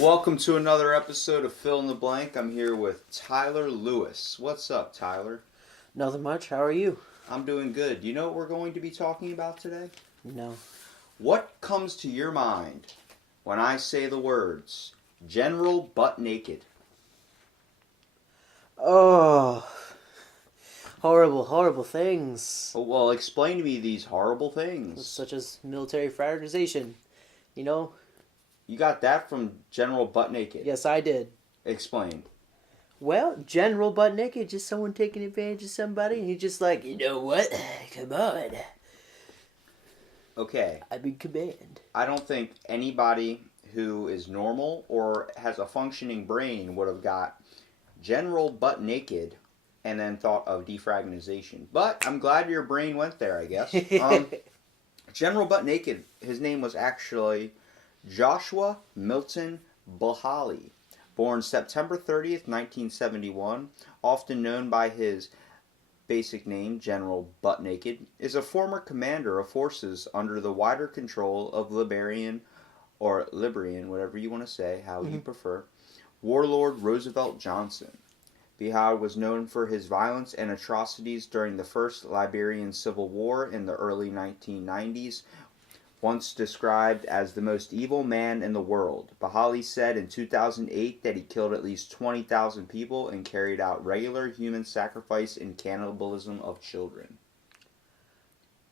Welcome to another episode of Fill in the Blank. I'm here with Tyler Lewis. What's up, Tyler? Nothing much. How are you? I'm doing good. You know what we're going to be talking about today? No. What comes to your mind when I say the words General Butt Naked? Oh, horrible, horrible things. Oh, well, explain to me these horrible things. Such as military fraternization. You know? You got that from General Butt Naked? Yes, I did. Explain. Well, General Butt Naked, just someone taking advantage of somebody, and he's just like, you know what? Come on. Okay. I'm in command. I don't think anybody who is normal or has a functioning brain would have got General Butt Naked and then thought of defragmentation. But I'm glad your brain went there, I guess. General Butt Naked, his name was actually Joshua Milton Bahali, born September 30th, 1971, often known by his basic name, General Butt Naked, is a former commander of forces under the wider control of Liberian, whatever you want to say, how you prefer, warlord Roosevelt Johnson. Bahali was known for his violence and atrocities during the First Liberian Civil War in the early 1990s, once described as the most evil man in the world. Bahali said in 2008 that he killed at least 20,000 people and carried out regular human sacrifice and cannibalism of children.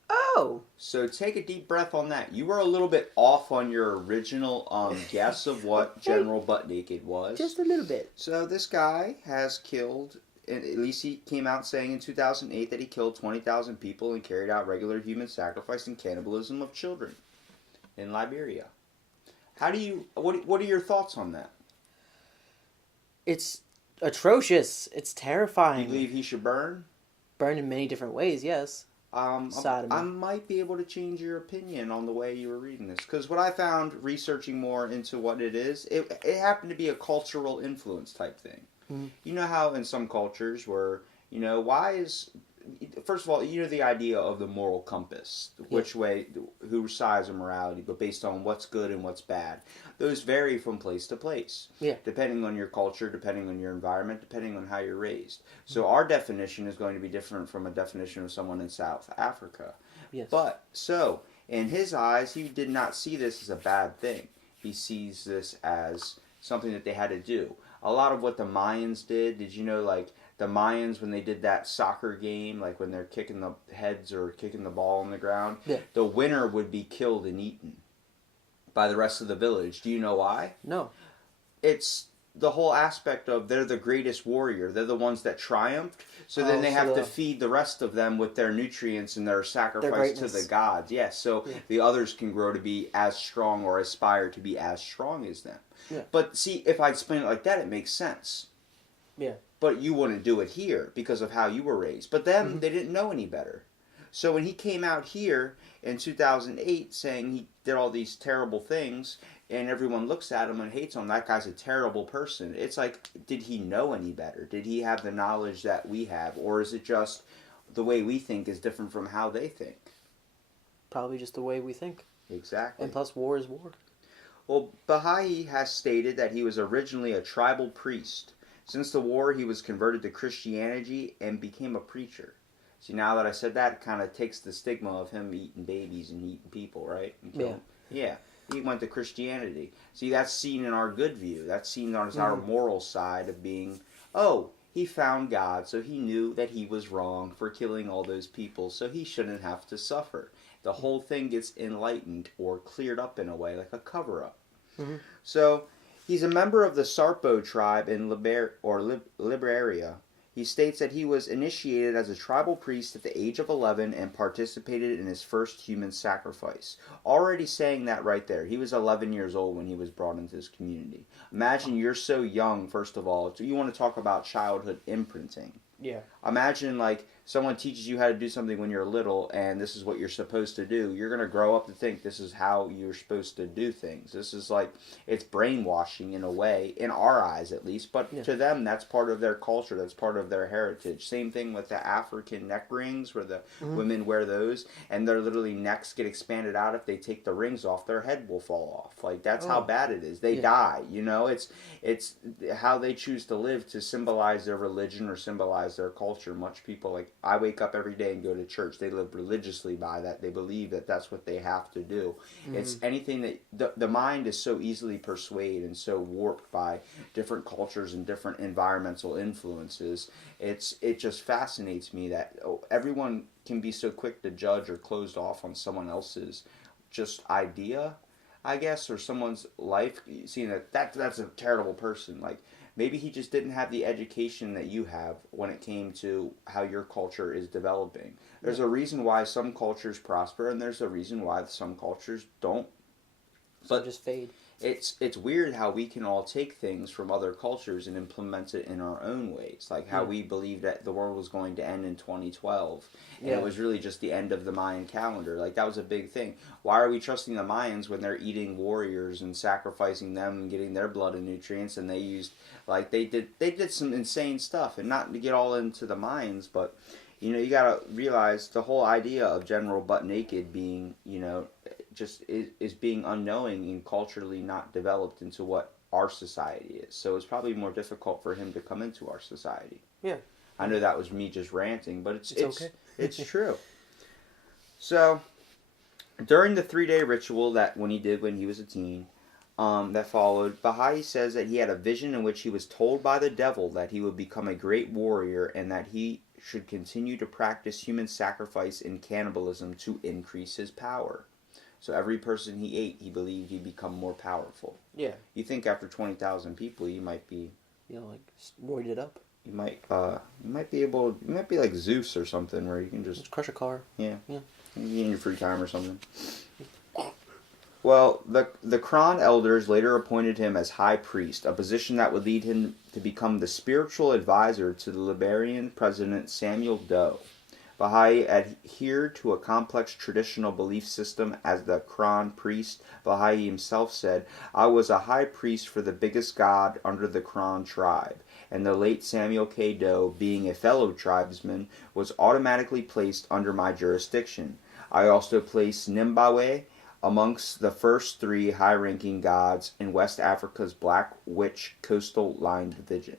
Oh! So take a deep breath on that. You were a little bit off on your original guess of what General Butt Naked was. Just a little bit. So this guy has killed, at least he came out saying in 2008 that he killed 20,000 people and carried out regular human sacrifice and cannibalism of children in Liberia. What are your thoughts on that? It's atrocious. It's terrifying. You believe he should burn? Burn in many different ways, yes. Sodomy. I might be able to change your opinion on the way you were reading this. Because what I found researching more into what it is, it happened to be a cultural influence type thing. Mm-hmm. You know how in some cultures where, first of all, you know the idea of the moral compass, which way, whose sides of morality, but based on what's good and what's bad. Those vary from place to place, depending on your culture, depending on your environment, depending on how you're raised. So our definition is going to be different from a definition of someone in South Africa. Yes. But, so, in his eyes, he did not see this as a bad thing. He sees this as something that they had to do. A lot of what the Mayans did you know, like, the Mayans, when they did that soccer game, like when they're kicking the heads or kicking the ball on the ground, the winner would be killed and eaten by the rest of the village. Do you know why? No. It's the whole aspect of they're the greatest warrior. They're the ones that triumphed. So then they have to feed the rest of them with their nutrients and their sacrifice to the gods. Yes, so the others can grow to be as strong or aspire to be as strong as them. Yeah. But see, if I explain it like that, it makes sense. Yeah. But you wouldn't do it here because of how you were raised. But them, they didn't know any better. So when he came out here in 2008 saying he did all these terrible things and everyone looks at him and hates him, that guy's a terrible person. It's like, did he know any better? Did he have the knowledge that we have? Or is it just the way we think is different from how they think? Probably just the way we think. Exactly. And plus, war is war. Well, Bahali has stated that he was originally a tribal priest. Since the war, he was converted to Christianity and became a preacher. See, now that I said that, it kind of takes the stigma of him eating babies and eating people, right? Yeah. He went to Christianity. See, that's seen in our good view. That's seen as our moral side of being, he found God, so he knew that he was wrong for killing all those people, so he shouldn't have to suffer. The whole thing gets enlightened or cleared up in a way, like a cover-up. Mm-hmm. So he's a member of the Sarpo tribe in Liberia. He states that he was initiated as a tribal priest at the age of 11 and participated in his first human sacrifice. Already saying that right there. He was 11 years old when he was brought into this community. Imagine you're so young, first of all. You want to talk about childhood imprinting. Yeah. Imagine, like, someone teaches you how to do something when you're little and this is what you're supposed to do, you're going to grow up to think this is how you're supposed to do things. This is like, it's brainwashing in a way, in our eyes at least, but Yeah. to them that's part of their culture, that's part of their heritage. Same thing with the African neck rings where the women wear those and their literally necks get expanded out. If they take the rings off, their head will fall off. Like, that's how bad it is. They die, you know. It's how they choose to live to symbolize their religion or symbolize their culture. Much people, like, I wake up every day and go to church. They live religiously by that. They believe that that's what they have to do. It's anything that the mind is so easily persuaded and so warped by different cultures and different environmental influences. It just fascinates me that everyone can be so quick to judge or closed off on someone else's just idea, I guess, or someone's life, seeing that's a terrible person. Like, maybe he just didn't have the education that you have when it came to how your culture is developing. There's a reason why some cultures prosper, and there's a reason why some cultures don't. But just fade. It's weird how we can all take things from other cultures and implement it in our own ways. Like how we believed that the world was going to end in 2012. And it was really just the end of the Mayan calendar. Like, that was a big thing. Why are we trusting the Mayans when they're eating warriors and sacrificing them and getting their blood and nutrients? And they used, like, they did some insane stuff. And not to get all into the Mayans, but, you know, you gotta realize the whole idea of General Butt Naked being, you know, just is being unknowing and culturally not developed into what our society is. So it's probably more difficult for him to come into our society. Yeah. I know that was me just ranting, but it's okay. It's true. So, during the 3-day ritual that when he was a teen, that followed, Baha'i says that he had a vision in which he was told by the devil that he would become a great warrior and that he should continue to practice human sacrifice and cannibalism to increase his power. So every person he ate, he believed he'd become more powerful. Yeah. You think after 20,000 people, you might be... You know, like, roided up. You might be like Zeus or something where you can just crush a car. Yeah. Yeah. In your free time or something. Well, the Kron elders later appointed him as high priest, a position that would lead him to become the spiritual advisor to the Liberian president Samuel Doe. Baha'i adhered to a complex traditional belief system as the Kron priest. Baha'i himself said, "I was a high priest for the biggest god under the Kron tribe," and the late Samuel K. Doe, being a fellow tribesman, was automatically placed under my jurisdiction. I also placed Nimbawe amongst the first 3 high-ranking gods in West Africa's Black Witch Coastal Line Division.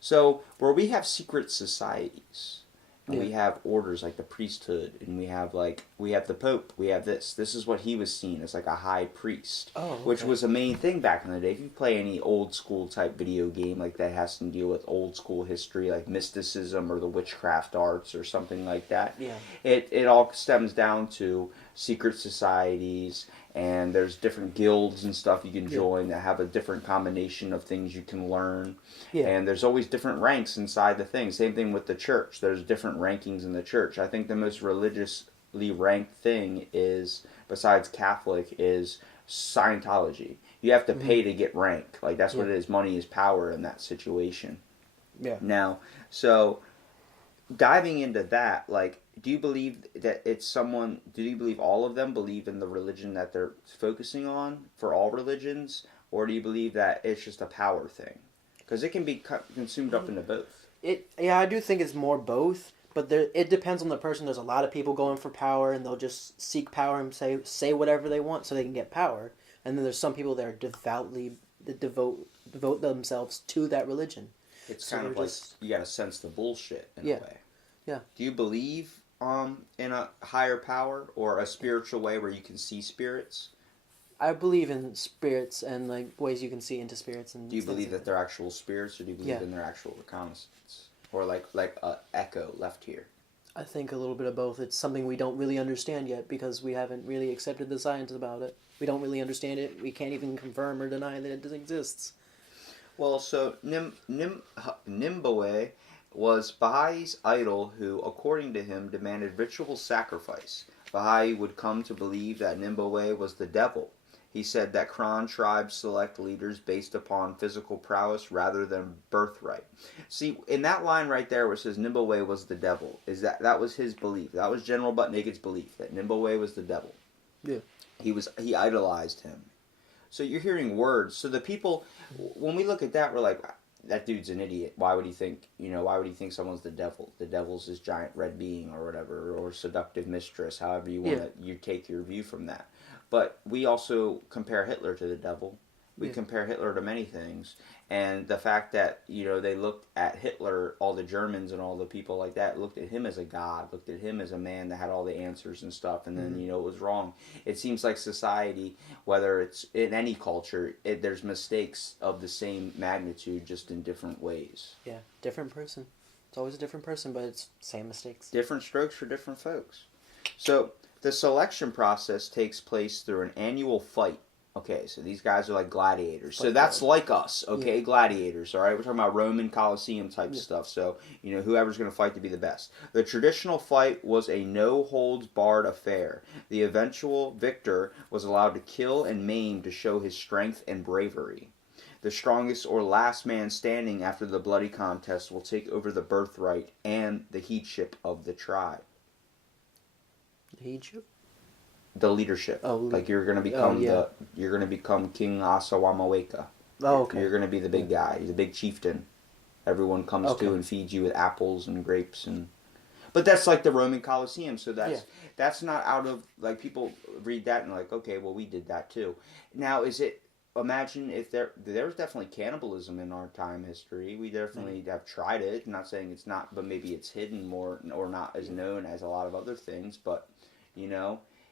So, where we have secret societies, and we have orders like the priesthood, and we have the Pope, we have this. This is what he was seen as, like a high priest, which was a main thing back in the day. If you play any old school type video game like that has to deal with old school history, like mysticism or the witchcraft arts or something like that, it all stems down to secret societies, and there's different guilds and stuff you can join that have a different combination of things you can learn. And there's always different ranks inside the thing. Same thing with the church. There's different rankings in the church. I think the most religiously ranked thing is, besides Catholic, is Scientology. You have to pay to get rank. Like, that's what it is. Money is power in that situation. Yeah. Now, so diving into that, like, do you believe that do you believe all of them believe in the religion that they're focusing on for all religions? Or do you believe that it's just a power thing? Because it can be consumed up into both. I do think it's more both, but it depends on the person. There's a lot of people going for power, and they'll just seek power and say whatever they want so they can get power. And then there's some people that are devote themselves to that religion. It's kind of like you gotta sense the bullshit in a way. Yeah. Do you believe in a higher power or a spiritual way where you can see spirits? I believe in spirits and like ways you can see into spirits. And do you believe that they're actual spirits, or do you believe in their actual reconnaissance, or like a echo left here? I think a little bit of both. It's something we don't really understand yet because we haven't really accepted the science about it. We don't really understand it. We can't even confirm or deny that it exists. Well, so Nimbawe was Baha'i's idol who, according to him, demanded ritual sacrifice. Baha'i would come to believe that Nimbawe was the devil. He said that Kron tribes select leaders based upon physical prowess rather than birthright. See, in that line right there where it says Nimbowe was the devil, that was his belief. That was General Butt Naked's belief, that Nimbowe was the devil. Yeah. He idolized him. So you're hearing words. So the people, when we look at that, we're like, that dude's an idiot. Why would he think, why would he think someone's the devil? The devil's this giant red being or whatever, or seductive mistress, however you want to, you take your view from that. But we also compare Hitler to the devil. We compare Hitler to many things. And the fact that, they looked at Hitler, all the Germans and all the people like that, looked at him as a god, looked at him as a man that had all the answers and stuff, and then, it was wrong. It seems like society, whether it's in any culture, there's mistakes of the same magnitude, just in different ways. Yeah, different person. It's always a different person, but it's same mistakes. Different strokes for different folks. So, the selection process takes place through an annual fight. Okay, so these guys are like gladiators. So that's like us, okay? Yeah. Gladiators, all right? We're talking about Roman Colosseum type stuff. So, whoever's going to fight to be the best. The traditional fight was a no-holds-barred affair. The eventual victor was allowed to kill and maim to show his strength and bravery. The strongest or last man standing after the bloody contest will take over the birthright and the headship of the tribe. The headship? The leadership. Like you're gonna become you're gonna become King Asawamaweka. Oh, okay. You're gonna be the big guy, the big chieftain. Everyone comes to and feeds you with apples and grapes but that's like the Roman Colosseum, so that's not out of, like, people read that and like, okay, well, we did that too. Now, imagine if there was definitely cannibalism in our time history. We definitely have tried it. I'm not saying it's not, but maybe it's hidden more or not as known as a lot of other things, but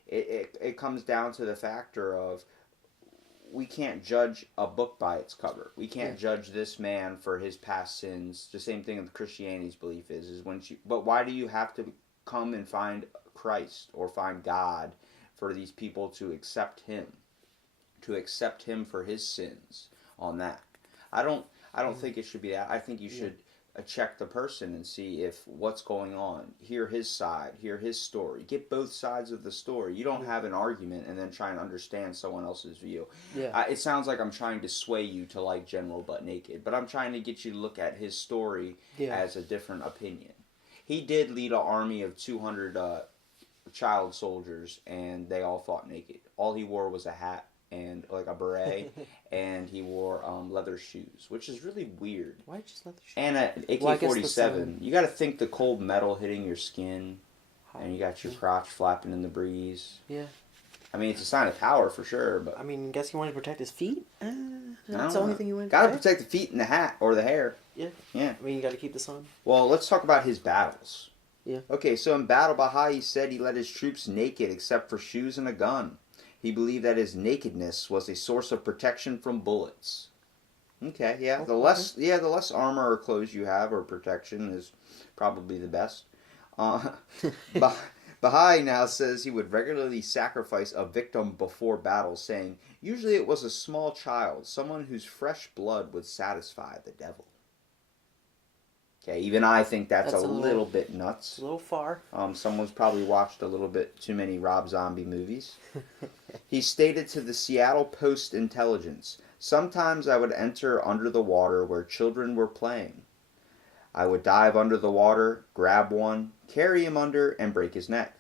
it comes down to the factor of we can't judge a book by its cover. We can't judge this man for his past sins. The same thing with Christianity's belief is but why do you have to come and find Christ or find God for these people to accept him for his sins on that? I don't think it should be that. I think you should check the person and see if what's going on. Hear his side. Hear his story. Get both sides of the story. You don't have an argument and then try and understand someone else's view. Yeah. It sounds like I'm trying to sway you to like General Butt Naked, but I'm trying to get you to look at his story as a different opinion. He did lead an army of 200 child soldiers, and they all fought naked. All he wore was a hat and like a beret, and he wore leather shoes, which is really weird. Why just leather shoes? And an AK-47. You got to think the cold metal hitting your skin, and you got your crotch flapping in the breeze. Yeah. I mean, it's a sign of power for sure, but... I mean, I guess he wanted to protect his feet? That's the only thing he wanted to protect. Got to protect the feet and the hat, or the hair. Yeah. Yeah. I mean, you got to keep the sun. Well, let's talk about his battles. Yeah. Okay, so in battle, Baha'i said he led his troops naked except for shoes and a gun. He believed that his nakedness was a source of protection from bullets. Okay, yeah. The less armor or clothes you have or protection is probably the best. Baha'i now says he would regularly sacrifice a victim before battle, saying, usually it was a small child, someone whose fresh blood would satisfy the devil. Okay, even I think that's a little bit nuts. A little far. Someone's probably watched a little bit too many Rob Zombie movies. He stated to the Seattle Post-Intelligence, sometimes I would enter under the water where children were playing. I would dive under the water, grab one, carry him under, and break his neck.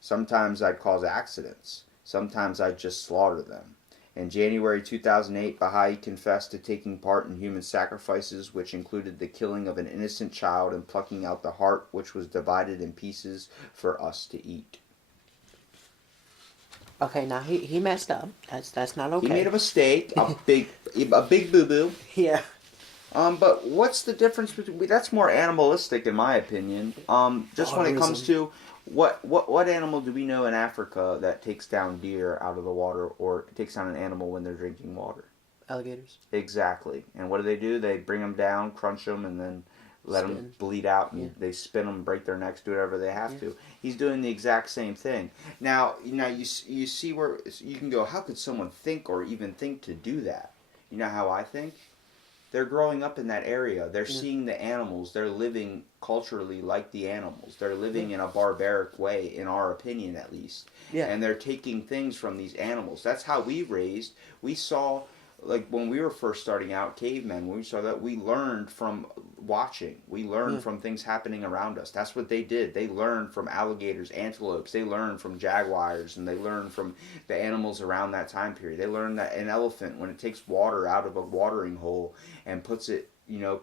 Sometimes I'd cause accidents. Sometimes I'd just slaughter them. In January 2008, Baha'i confessed to taking part in human sacrifices, which included the killing of an innocent child and plucking out the heart, which was divided in pieces for us to eat. Okay, now he messed up. That's not okay. He made a mistake, a big boo-boo. Yeah. But what's the difference between... That's more animalistic, in my opinion. Just when it comes to... What animal do we know in Africa that takes down deer out of the water or takes down an animal when they're drinking water? Alligators. Exactly. And what do? They bring them down, crunch them, and then let them bleed out, and they spin them, break their necks, do whatever they have to. He's doing the exact same thing. Now you see where you can go, how could someone think or even think to do that? You know how I think? They're growing up in that area. They're seeing the animals. They're living culturally like the animals. They're living in a barbaric way, in our opinion at least. Yeah. And they're taking things from these animals. That's how we raised. We saw, like when we were first starting out, cavemen, when we saw that, we learned from watching. We learned from things happening around us. That's what they did. They learned from alligators, antelopes. They learned from jaguars, and they learned from the animals around that time period. They learned that an elephant, when it takes water out of a watering hole and puts it,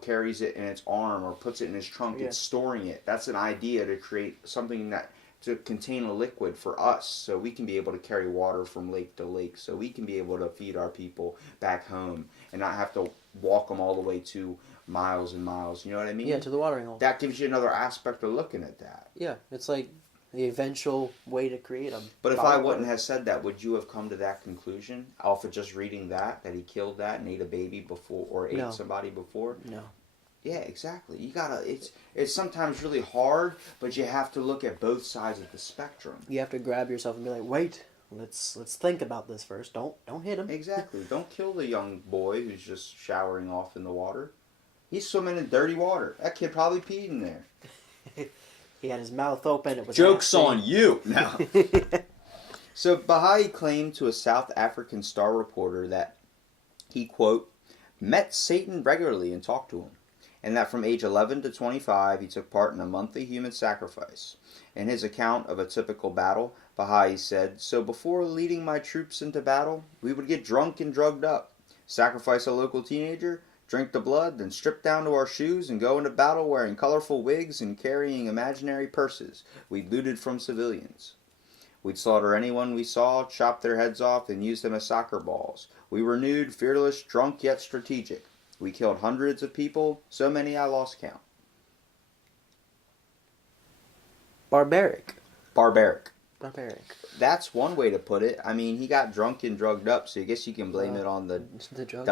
carries it in its arm or puts it in its trunk, it's storing it. That's an idea to create something that to contain a liquid for us, so we can be able to carry water from lake to lake, so we can be able to feed our people back home and not have to walk them all the way to miles and miles. You know what I mean? Yeah, to the watering hole. That gives you another aspect of looking at that. Yeah, it's like the eventual way to create them. But if I wouldn't have said that, would you have come to that conclusion off of just reading that he killed that and ate a baby before, or ate somebody before? No. Yeah, exactly. You gotta. It's sometimes really hard, but you have to look at both sides of the spectrum. You have to grab yourself and be like, wait, let's think about this first. Don't hit him. Exactly. Don't kill the young boy who's just showering off in the water. He's swimming in dirty water. That kid probably peed in there. He had his mouth open. It was Joke's on you. No. So Baha'i claimed to a South African Star reporter that he, quote, met Satan regularly and talked to him, and that from age 11 to 25 he took part in a monthly human sacrifice. In his account of a typical battle, Baha'i said, "So before leading my troops into battle, we would get drunk and drugged up, sacrifice a local teenager, drink the blood, then strip down to our shoes and go into battle wearing colorful wigs and carrying imaginary purses we looted from civilians. We'd slaughter anyone we saw, chop their heads off, and use them as soccer balls. We were nude, fearless, drunk, yet strategic. We killed hundreds of people, so many I lost count." Barbaric. That's one way to put it. I mean, he got drunk and drugged up, so I guess you can blame it on the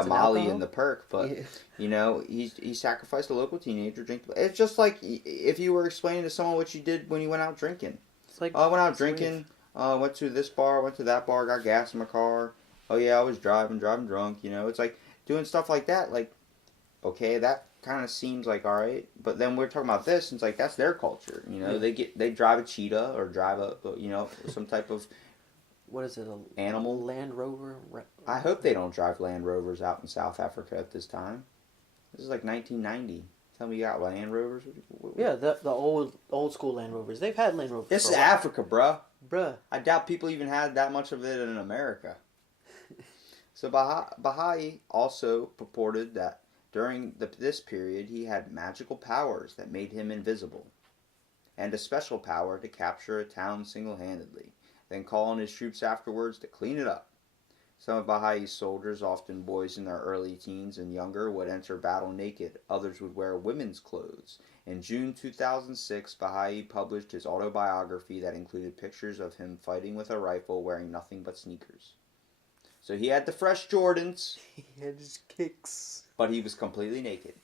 Molly and the perk. But he sacrificed a local teenager. It's just like if you were explaining to someone what you did when you went out drinking. It's like, I went out drinking. Went to this bar. Went to that bar. Got gas in my car. Oh yeah, I was driving drunk. It's like doing stuff like that. Like, okay, that kind of seems like all right, but then we're talking about this, and it's like that's their culture. They drive a cheetah or drive a some type of what is it, animal Land Rover? I hope they don't drive Land Rovers out in South Africa at this time. This is like 1990. Tell me you got Land Rovers? Yeah, the old school Land Rovers. They've had Land Rovers. This is Africa, bruh. I doubt people even had that much of it in America. So Baha'i also purported that during this period, he had magical powers that made him invisible, and a special power to capture a town single-handedly, then call on his troops afterwards to clean it up. Some of Baha'i's soldiers, often boys in their early teens and younger, would enter battle naked. Others would wear women's clothes. In June 2006, Baha'i published his autobiography that included pictures of him fighting with a rifle wearing nothing but sneakers. So he had the fresh Jordans. He had his kicks. But he was completely naked.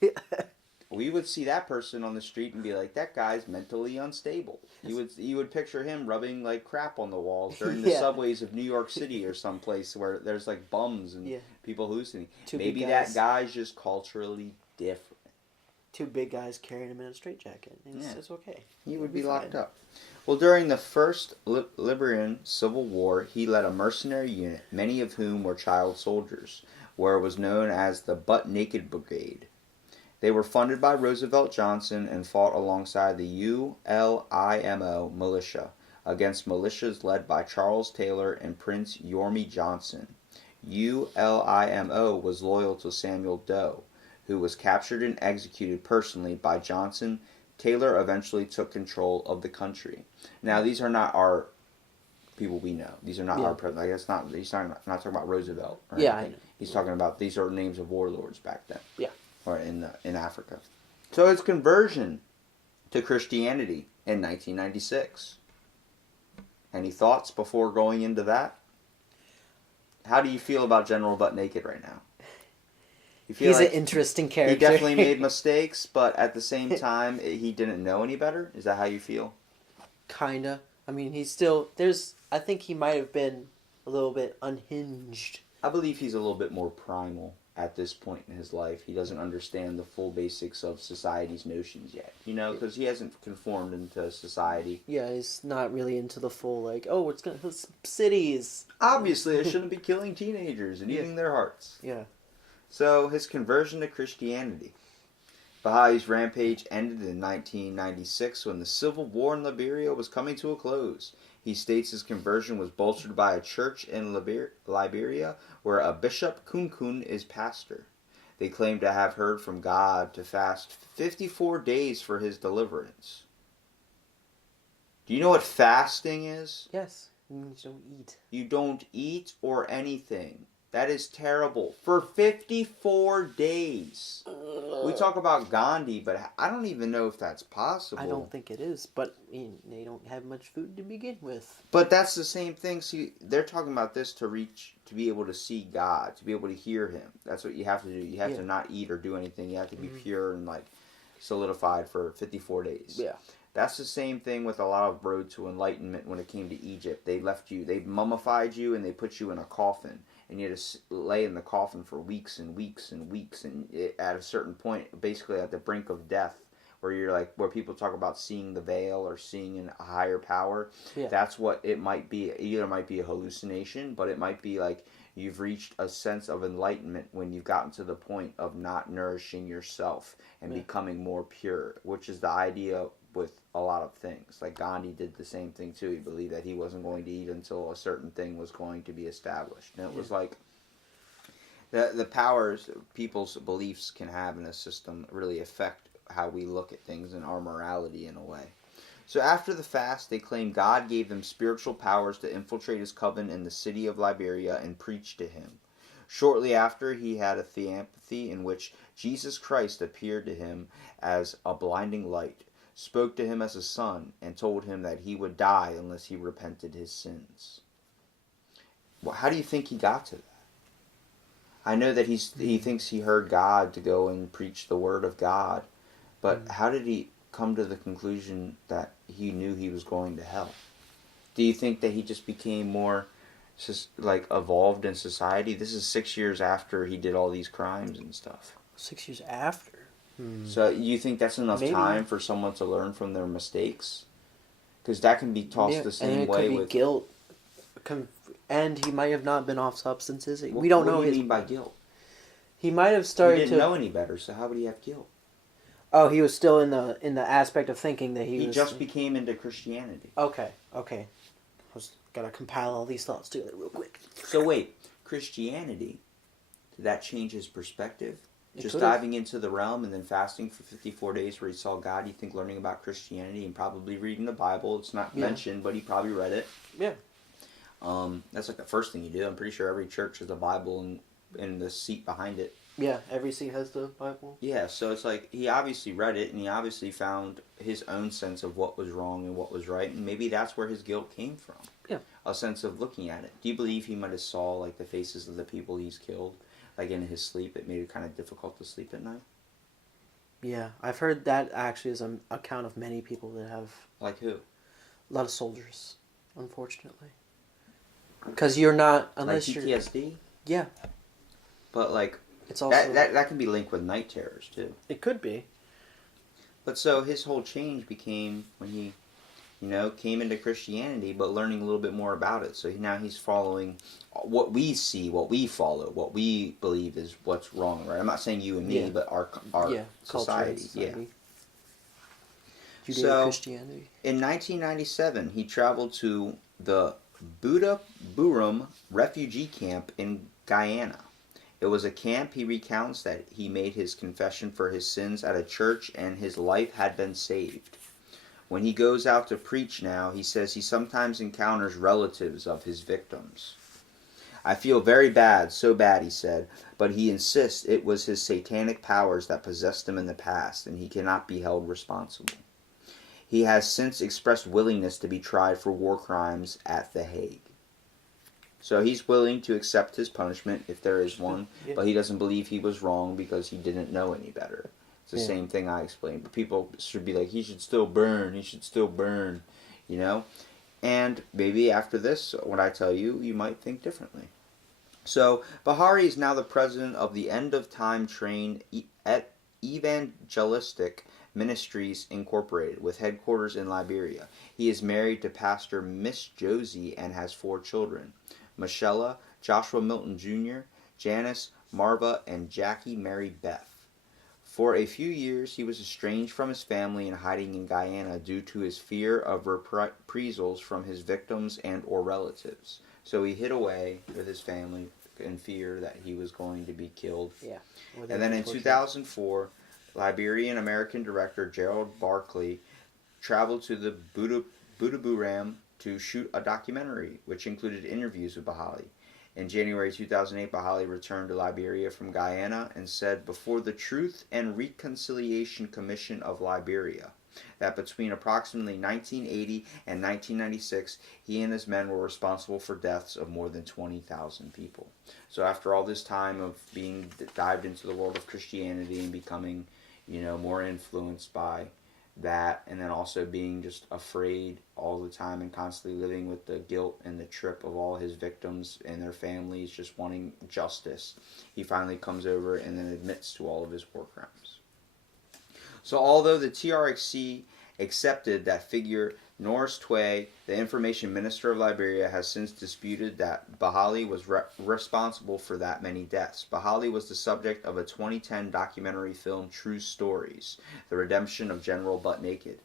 We would see that person on the street and be like, that guy's mentally unstable. You would picture him rubbing like crap on the walls during the subways of New York City or someplace where there's like bums and people hallucinating. Maybe that guy's just culturally different. Two big guys carrying him in a straitjacket. It's okay. He would be locked up. Well, during the First Liberian Civil War, he led a mercenary unit, many of whom were child soldiers, where it was known as the Butt Naked Brigade. They were funded by Roosevelt Johnson and fought alongside the ULIMO militia against militias led by Charles Taylor and Prince Yormy Johnson. ULIMO was loyal to Samuel Doe, who was captured and executed personally by Johnson. Taylor eventually took control of the country. Now, these are not our people we know. These are not our president. He's not talking about Roosevelt. Or anything. He's talking about, these are names of warlords back then. Yeah. Or in Africa. So his conversion to Christianity in 1996. Any thoughts before going into that? How do you feel about General Butt Naked right now? He's an interesting character. He definitely made mistakes, but at the same time, he didn't know any better? Is that how you feel? Kinda. I mean, I think he might have been a little bit unhinged. I believe he's a little bit more primal at this point in his life. He doesn't understand the full basics of society's notions yet, because he hasn't conformed into society. Yeah, he's not really into the full, like, oh, it's gonna cities. Obviously, I shouldn't be killing teenagers and eating their hearts. Yeah. So, his conversion to Christianity. Baha'is' rampage ended in 1996 when the civil war in Liberia was coming to a close. He states his conversion was bolstered by a church in Liberia where a bishop Kunkun is pastor. They claim to have heard from God to fast 54 days for his deliverance. Do you know what fasting is? Yes. It means you don't eat. You don't eat or anything. That is terrible. For 54 days. We talk about Gandhi, but I don't even know if that's possible. I don't think it is, but they don't have much food to begin with. But that's the same thing. See, they're talking about this to be able to see God, to be able to hear Him. That's what you have to do. You have to not eat or do anything. You have to be pure and solidified for 54 days. Yeah. That's the same thing with a lot of road to enlightenment when it came to Egypt. They mummified you and they put you in a coffin. And you had to lay in the coffin for weeks and weeks and weeks. And at a certain point, basically at the brink of death, where people talk about seeing the veil or seeing a higher power. Yeah. That's what it might be. Either it might be a hallucination, but it might be like you've reached a sense of enlightenment when you've gotten to the point of not nourishing yourself and becoming more pure, which is the idea with a lot of things. Like Gandhi did the same thing too. He believed that he wasn't going to eat until a certain thing was going to be established. And it was like the powers people's beliefs can have in a system really affect how we look at things and our morality in a way. So after the fast, they claim God gave them spiritual powers to infiltrate his coven in the city of Liberia and preach to him. Shortly after, he had a theophany in which Jesus Christ appeared to him as a blinding light, spoke to him as a son, and told him that he would die unless he repented his sins. Well, how do you think he got to that? I know that he thinks he heard God to go and preach the word of God, but how did he come to the conclusion that he knew he was going to hell? Do you think that he just became more evolved in society? This is 6 years after he did all these crimes and stuff. 6 years after? So you think that's enough time for someone to learn from their mistakes? Because that can be tossed the same way could be with guilt. And he might have not been off substances. We don't know. What do you mean by guilt? He might have started to... He didn't know any better, so how would he have guilt? Oh, he was still in the aspect of thinking that he was... He just became into Christianity. Okay. I was gotta compile all these thoughts together real quick. So wait, Christianity, did that change his perspective? Just diving into the realm and then fasting for 54 days where he saw God, you think learning about Christianity and probably reading the Bible, it's not mentioned, but he probably read it. Yeah. That's like the first thing you do. I'm pretty sure every church has a Bible and the seat behind it. Yeah, every seat has the Bible. Yeah, so it's like he obviously read it and he obviously found his own sense of what was wrong and what was right, and maybe that's where his guilt came from. Yeah. A sense of looking at it. Do you believe he might have saw the faces of the people he's killed? In his sleep, it made it kind of difficult to sleep at night? Yeah, I've heard that actually is an account of many people that have... Like who? A lot of soldiers, unfortunately. Because you're not... Unless like PTSD? Yeah. But it's also... that can be linked with night terrors too. It could be. But so his whole change became when he, came into Christianity, but learning a little bit more about it. So now he's following what we see, what we follow, what we believe is what's wrong, right? I'm not saying you and me, but our society. Yeah. Judeo-Christianity. In 1997, he traveled to the Buddha Burum refugee camp in Guyana. It was a camp, he recounts, that he made his confession for his sins at a church and his life had been saved. When he goes out to preach now, he says he sometimes encounters relatives of his victims. I feel very bad, so bad, he said, but he insists it was his satanic powers that possessed him in the past, and he cannot be held responsible. He has since expressed willingness to be tried for war crimes at The Hague. So he's willing to accept his punishment, if there is one, but he doesn't believe he was wrong because he didn't know any better. It's the same thing I explained. But people should be like, he should still burn, And maybe after this, what I tell you, you might think differently. So Bahari is now the president of the End of Time Train Evangelistic Ministries Incorporated, with headquarters in Liberia. He is married to Pastor Miss Josie and has 4 children: Michelle, Joshua Milton Jr., Janice, Marva, and Jackie Mary Beth. For a few years, he was estranged from his family and hiding in Guyana due to his fear of reprisals from his victims and or relatives. So he hid away with his family in fear that he was going to be killed. Yeah. And then in 2004, Liberian American director Gerald Barkley traveled to the Budaburam to shoot a documentary, which included interviews with Bahali. In January 2008, Bahali returned to Liberia from Guyana and said before the Truth and Reconciliation Commission of Liberia that between approximately 1980 and 1996, he and his men were responsible for deaths of more than 20,000 people. So after all this time of being dived into the world of Christianity and becoming, more influenced by that, and then also being just afraid all the time and constantly living with the guilt and the trip of all his victims and their families just wanting justice, he finally comes over and then admits to all of his war crimes. So although the TRXC accepted that figure, Norris Tway, the information minister of Liberia, has since disputed that Bahali was responsible for that many deaths. Bahali was the subject of a 2010 documentary film, True Stories, The Redemption of General Butt Naked,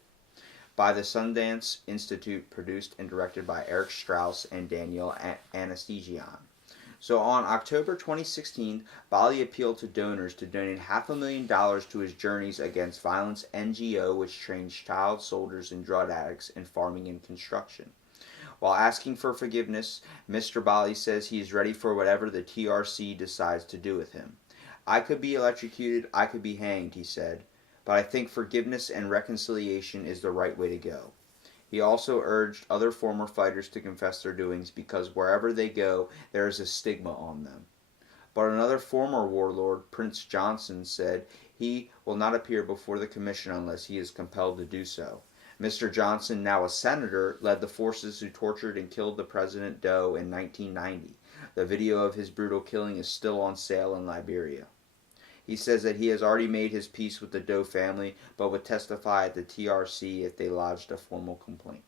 by the Sundance Institute, produced and directed by Eric Strauss and Daniel Anastasian. So on October 2016, Bali appealed to donors to donate $500,000 to his Journeys Against Violence NGO, which trains child soldiers and drug addicts in farming and construction. While asking for forgiveness, Mr. Bali says he is ready for whatever the TRC decides to do with him. I could be electrocuted, I could be hanged, he said, but I think forgiveness and reconciliation is the right way to go. He also urged other former fighters to confess their doings because wherever they go, there is a stigma on them. But another former warlord, Prince Johnson, said he will not appear before the commission unless he is compelled to do so. Mr. Johnson, now a senator, led the forces who tortured and killed the President Doe in 1990. The video of his brutal killing is still on sale in Liberia. He says that he has already made his peace with the Doe family, but would testify at the TRC if they lodged a formal complaint.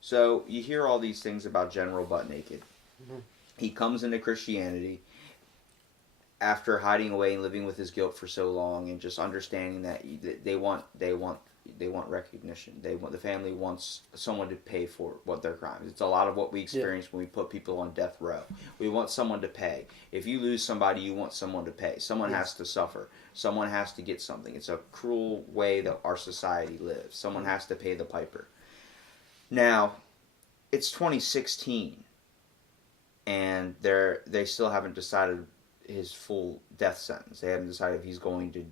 So you hear all these things about General Butt Naked. Mm-hmm. He comes into Christianity after hiding away and living with his guilt for so long, and just understanding that they want recognition. The family wants someone to pay for what their crimes. It's a lot of what we experience when we put people on death row. We want someone to pay. If you lose somebody, you want someone to pay. Someone has to suffer. Someone has to get something. It's a cruel way that our society lives. Someone has to pay the piper. Now, it's 2016, and they still haven't decided his full death sentence. They haven't decided if he's going to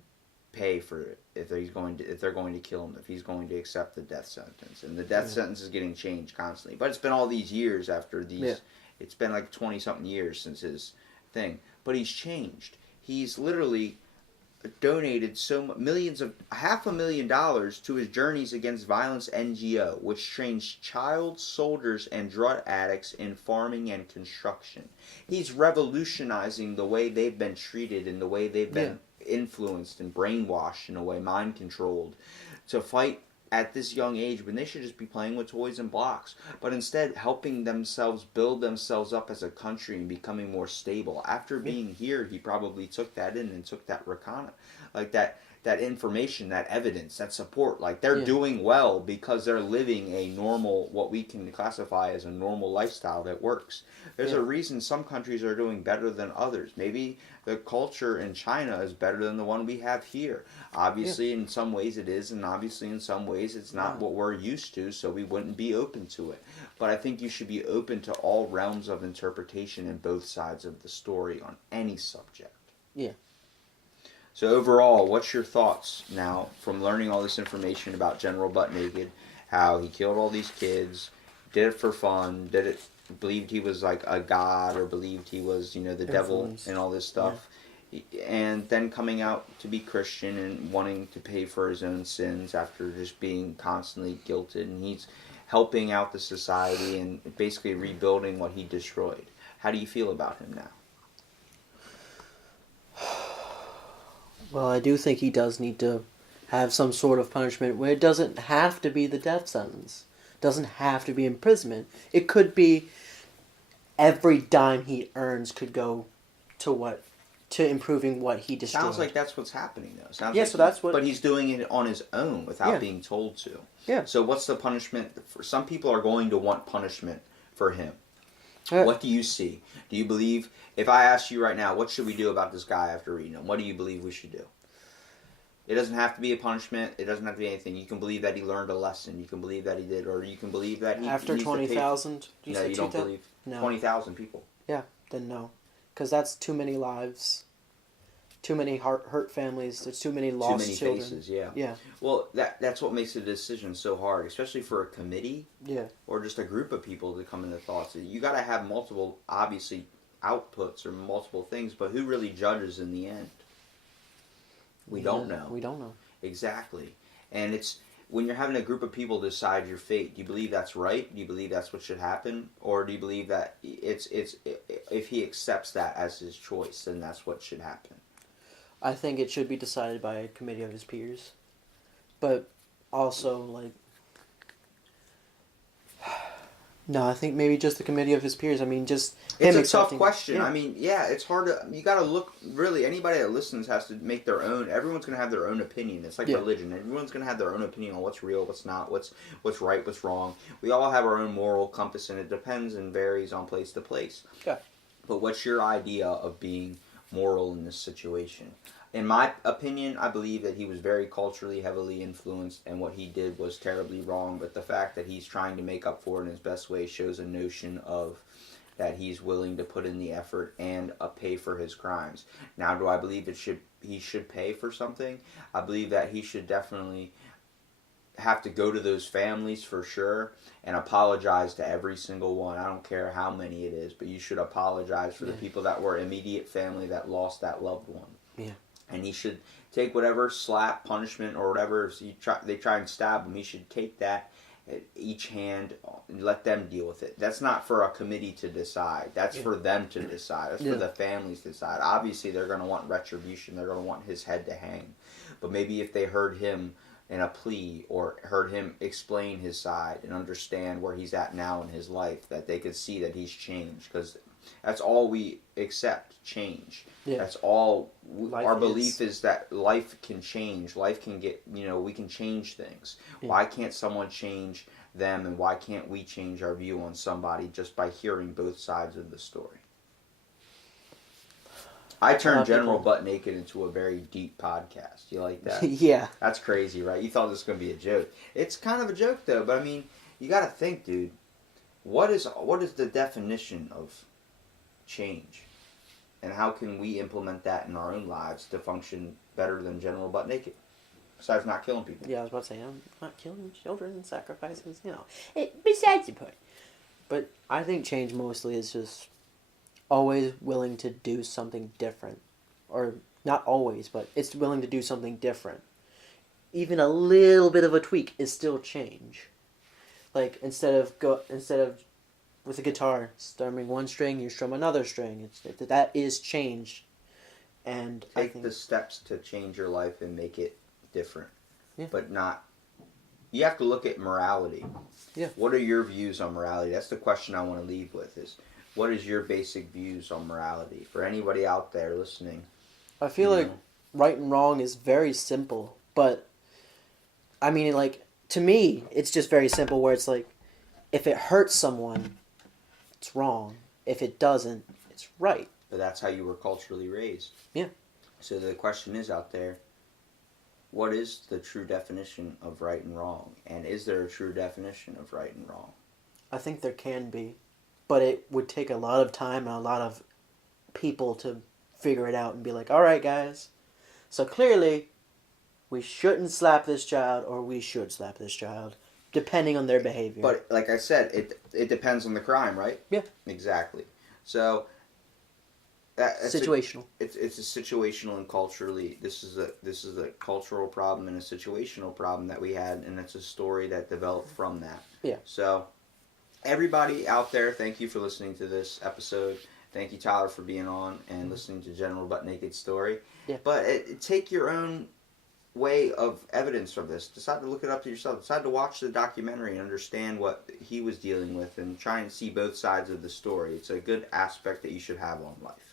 pay for it, if they're going to kill him, if he's going to accept the death sentence. And the death sentence is getting changed constantly. But it's been all these years after these it's been like 20 something years since his thing. But he's changed. He's literally donated $500,000 to his Journeys Against Violence NGO, which trains child soldiers and drug addicts in farming and construction. He's revolutionizing the way they've been treated and the way they've been influenced and brainwashed, in a way, mind controlled, to fight at this young age when they should just be playing with toys and blocks, but instead helping themselves build themselves up as a country and becoming more stable. After being here, he probably took that in and took that that information, that evidence, that support. Like, they're doing well because they're living a normal, what we can classify as a normal lifestyle that works. There's a reason some countries are doing better than others. Maybe the culture in China is better than the one we have here. Obviously, in some ways it is, and obviously in some ways it's not what we're used to, so we wouldn't be open to it. But I think you should be open to all realms of interpretation in both sides of the story on any subject. Yeah. So overall, what's your thoughts now from learning all this information about General Butt Naked, how he killed all these kids, did it for fun, believed he was like a god, or believed he was, the devil and all this stuff, and then coming out to be Christian and wanting to pay for his own sins after just being constantly guilted, and he's helping out the society and basically rebuilding what he destroyed. How do you feel about him now? Well, I do think he does need to have some sort of punishment where it doesn't have to be the death sentence. It doesn't have to be imprisonment. It could be every dime he earns could go to improving what he destroyed. Sounds like that's what's happening, though. Sounds Yeah, like so that's what. But he's doing it on his own without Yeah. being told to. Yeah. So what's the punishment? For some people are going to want punishment for him. Yeah. What do you see? Do you believe, if I ask you right now, what should we do about this guy after reading him? What do you believe we should do? It doesn't have to be a punishment. It doesn't have to be anything. You can believe that he learned a lesson. You can believe that he did, or you can believe that he After 20,000, No, you don't believe. No. 20,000 people. Yeah, then no, because that's too many lives, too many hurt families. There's too many lost Too many children. faces. Yeah. Yeah. Well, that's what makes the decision so hard, especially for a committee. Yeah. Or just a group of people to come into thoughts. You got to have multiple, obviously, outputs or multiple things, but who really judges in the end? We don't know. We don't know. Exactly. And it's when you're having a group of people decide your fate, do you believe that's right? Do you believe that's what should happen? Or do you believe that it's if he accepts that as his choice, then that's what should happen? I think it should be decided by a committee of his peers. But also, like... No, I think maybe just the committee of his peers. I mean, just It's him a tough accepting... question. Yeah. I mean, yeah, it's hard to... You got to look... Really, anybody that listens has to make their own... Everyone's going to have their own opinion. It's like religion. Everyone's going to have their own opinion on what's real, what's not, what's right, what's wrong. We all have our own moral compass, and it depends and varies on place to place. Yeah. But what's your idea of being moral in this situation? In my opinion, I believe that he was very culturally heavily influenced, and what he did was terribly wrong. But the fact that he's trying to make up for it in his best way shows a notion of that he's willing to put in the effort and pay for his crimes. Now, do I believe he should pay for something? I believe that he should definitely have to go to those families for sure and apologize to every single one. I don't care how many it is, but you should apologize for the people that were immediate family that lost that loved one. Yeah. And he should take whatever slap, punishment, or whatever they try and stab him. He should take that at each hand and let them deal with it. That's not for a committee to decide. That's for them to decide. That's for the families to decide. Obviously, they're going to want retribution. They're going to want his head to hang. But maybe if they heard him in a plea or heard him explain his side and understand where he's at now in his life, that they could see that he's changed. Because that's all we accept, change. Yeah. That's all. Our belief is that life can change. Life can get, we can change things. Yeah. Why can't someone change them, and why can't we change our view on somebody just by hearing both sides of the story? I turned General Butt Naked into a very deep podcast. You like that? Yeah. That's crazy, right? You thought this was going to be a joke. It's kind of a joke, though. But, I mean, you got to think, dude. What is the definition of change? And how can we implement that in our own lives to function better than General Butt Naked? Besides not killing people. Yeah, I was about to say, I'm not killing children and sacrifices, besides the point. But I think change mostly is just always willing to do something different. Or, not always, but it's willing to do something different. Even a little bit of a tweak is still change. Like, instead of with a guitar, strumming one string, you strum another string. That is change. And I think the steps to change your life and make it different. Yeah. But not... You have to look at morality. Yeah. What are your views on morality? That's the question I want to leave with is, what is your basic views on morality? For anybody out there listening. I feel like right and wrong is very simple. But, I mean, like, to me, it's just very simple where it's like, if it hurts someone, it's wrong. If it doesn't, it's right. But that's how you were culturally raised. Yeah. So the question is out there, what is the true definition of right and wrong? And is there a true definition of right and wrong? I think there can be. But it would take a lot of time and a lot of people to figure it out and be like, all right, guys. So clearly, we shouldn't slap this child or we should slap this child. Depending on their behavior. But like I said, it depends on the crime, right? Yeah. Exactly. So that's situational. It's a situational and culturally. This is a cultural problem and a situational problem that we had, and it's a story that developed from that. Yeah. So everybody out there, thank you for listening to this episode. Thank you, Tyler, for being on and listening to General Butt Naked's story. Yeah. But take your own way of evidence from this. Decide to look it up to yourself. Decide to watch the documentary and understand what he was dealing with and try and see both sides of the story. It's a good aspect that you should have on life.